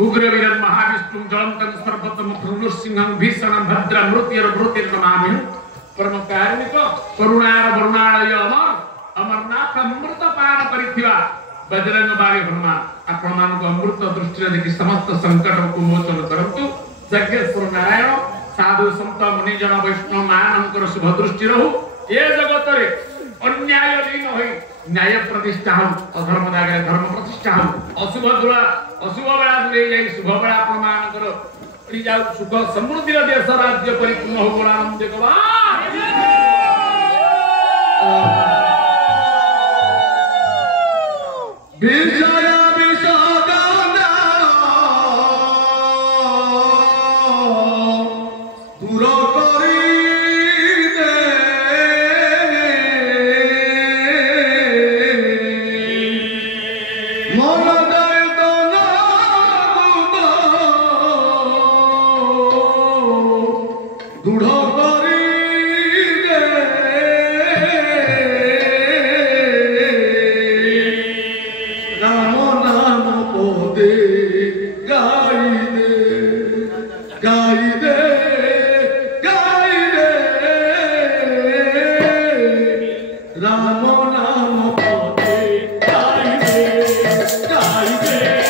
उग्रवीरं महाविष्णुं ज्वलन्तं सर्वतम नृसिंहं भीषणं भद्रं मृत्युर्नमामि परम कारुणिक करुणार वरुणालय अमरनाथ अमृत पान करिथिबा बजरंग बाली हनुमान आपण मानक अमृत दृष्टि देखि समस्त संकट को मोचन करंतु जगेश्वर नारायण साधु संत मुनिजन वैष्णव मानकर शुभ दृष्टि रहु ए जगत रे अन्याय लीन होई न्याय प्रतिष्ठा हो अधर्म दागे धर्म प्रतिष्ठा हो अशुभ बेला दूरे जाई शुभ बेला आपण मानकर पड़ी जाउ सुख समृद्धि देश राज्य परिपूर्ण हो आनंद कबा विजया विशागाना दूर करी दे मन दैतना दूर करी दे राम नाम पोदे गाई दे राम नाम पोदे गाई दे राम नाम पोदे गाई दे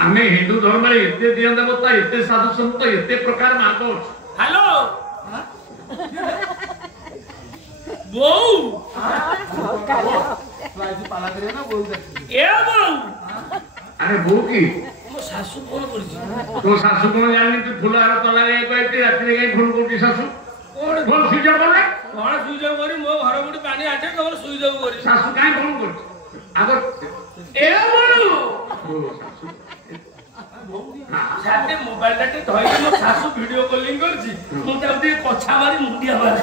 आमे हिंदू धर्म में एते दियं देवता एते साधु संत एते प्रकार मार्ग हेलो बहू ए बहू अरे बहू की मो सासू फोन करछि तो सासू कोन जानि तू फुलार तला गए कहती रात्रि गई फोन करती सासू कोन फोन स्विच ऑफ बोले कोन स्विच ऑफ करी मो घर गुडी पानी आछे केवल स्विच ऑफ करी सासू काई फोन करछि आगर ए बहू ओ सासू साथे मोबाइल टे धोई मो सासू वीडियो कॉलिंग करछि मु त कछा मारी मुंडिया मारी